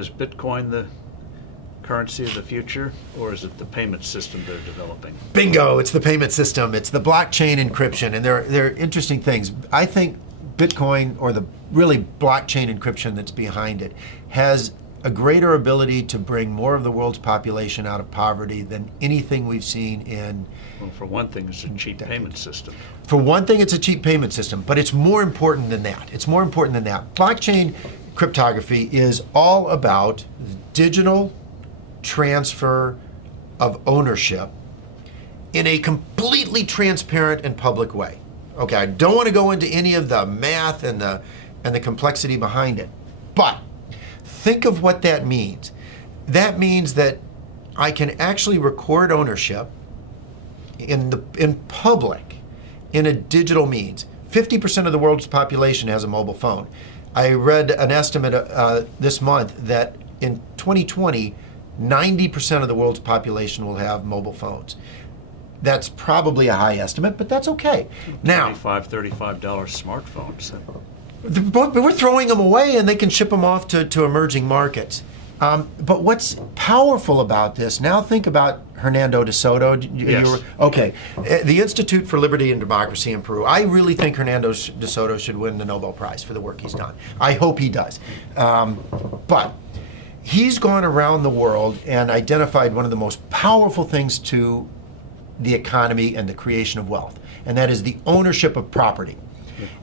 Is Bitcoin the currency of the future, or is it the payment system they're developing? Bingo, it's the payment system. It's the blockchain encryption, and they're interesting things. I think Bitcoin, or the really blockchain encryption that's behind it, has a greater ability to bring more of the world's population out of poverty than anything we've seen in. Well, for one thing, it's a cheap payment system. For one thing, it's a cheap payment system, but it's more important than that. It's more important than that. Blockchain cryptography is all about digital transfer of ownership in a completely transparent and public way. Okay, I don't want to go into any of the math and the complexity behind it, but think of what that means. That means that I can actually record ownership in public in a digital means. 50% of the world's population has a mobile phone. I read an estimate this month that in 2020, 90% of the world's population will have mobile phones. That's probably a high estimate, but that's okay. Now, $35 smartphones. but we're throwing them away, and they can ship them off to emerging markets. But what's powerful about this, now think about Hernando de Soto. Yes. Okay, the Institute for Liberty and Democracy in Peru. I really think Hernando de Soto should win the Nobel Prize for the work he's done. I hope he does. But he's gone around the world and identified one of the most powerful things to the economy and the creation of wealth, and that is the ownership of property.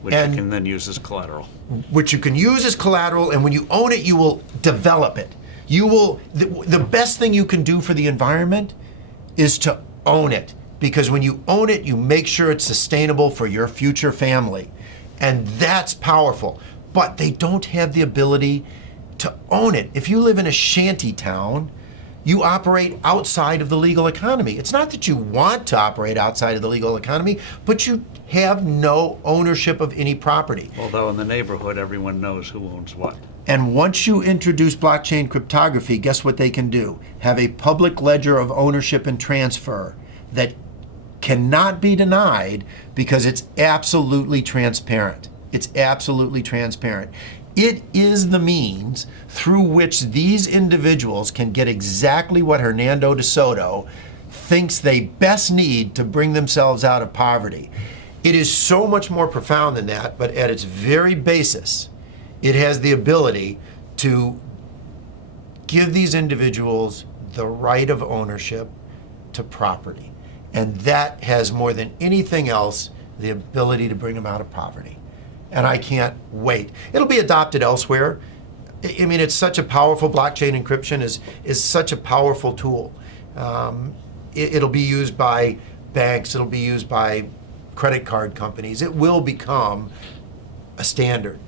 Which you can then use as collateral. Which you can use as collateral, and when you own it, you will develop it. You will, the best thing you can do for the environment is to own it, because when you own it, you make sure it's sustainable for your future family. And that's powerful. But they don't have the ability to own it. If you live in a shanty town, you operate outside of the legal economy. It's not that you want to operate outside of the legal economy, but you have no ownership of any property. Although in the neighborhood, everyone knows who owns what. And once you introduce blockchain cryptography, guess what they can do? Have a public ledger of ownership and transfer that cannot be denied because it's absolutely transparent. It's absolutely transparent. It is the means through which these individuals can get exactly what Hernando de Soto thinks they best need to bring themselves out of poverty. It is so much more profound than that, but at its very basis, it has the ability to give these individuals the right of ownership to property. And that has, more than anything else, the ability to bring them out of poverty. And I can't wait. It'll be adopted elsewhere. I mean, it's such a powerful, blockchain encryption is such a powerful tool. It'll be used by banks, it'll be used by credit card companies. It will become a standard.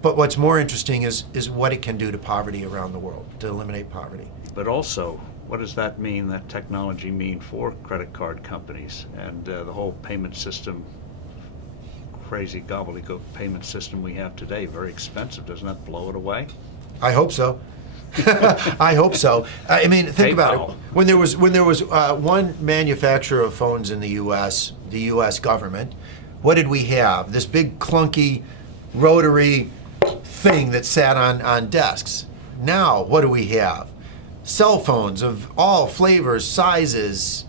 But what's more interesting is what it can do to poverty around the world, to eliminate poverty. But also, what does that mean, that technology mean for credit card companies and the whole payment system, crazy gobbledygook payment system we have today? Very expensive. Doesn't that blow it away? I hope so. I hope so. I mean, think about it. When there was one manufacturer of phones in the U.S. government, what did we have? This big clunky rotary thing that sat on desks. Now, what do we have? Cell phones of all flavors, sizes.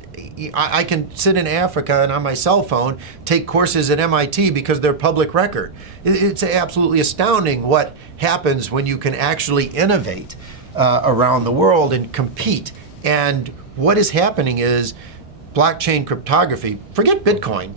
I can sit in Africa and on my cell phone take courses at MIT because they're public record. It's absolutely astounding what happens when you can actually innovate around the world and compete. And what is happening is blockchain cryptography, forget Bitcoin,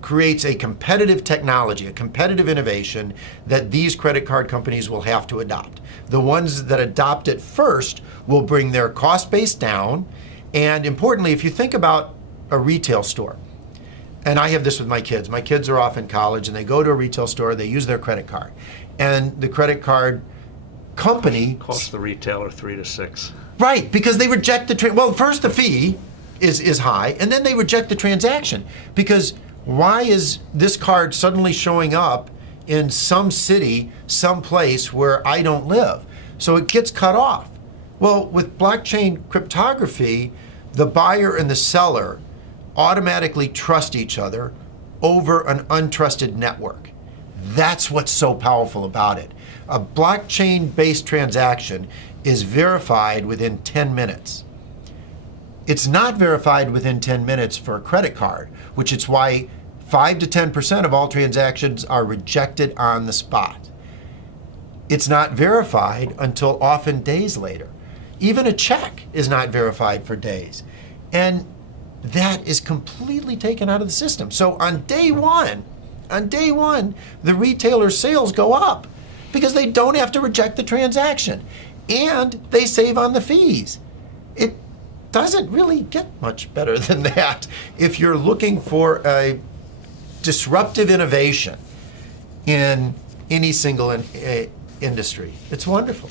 creates a competitive technology, a competitive innovation that these credit card companies will have to adopt. The ones that adopt it first will bring their cost base down. And importantly, if you think about a retail store, and I have this with my kids. My kids are off in college and they go to a retail store, they use their credit card. And the credit card company costs the retailer $3 to $6. Right, because they reject well, first the fee is high, and then they reject the transaction. Because why is this card suddenly showing up in some city, some place where I don't live? So it gets cut off. Well, with blockchain cryptography, the buyer and the seller automatically trust each other over an untrusted network. That's what's so powerful about it. A blockchain-based transaction is verified within 10 minutes. It's not verified within 10 minutes for a credit card, which is why 5 to 10% of all transactions are rejected on the spot. It's not verified until often days later. Even a check is not verified for days. And that is completely taken out of the system. So on day one, the retailer's sales go up because they don't have to reject the transaction and they save on the fees. It doesn't really get much better than that if you're looking for a disruptive innovation in any single industry. It's wonderful.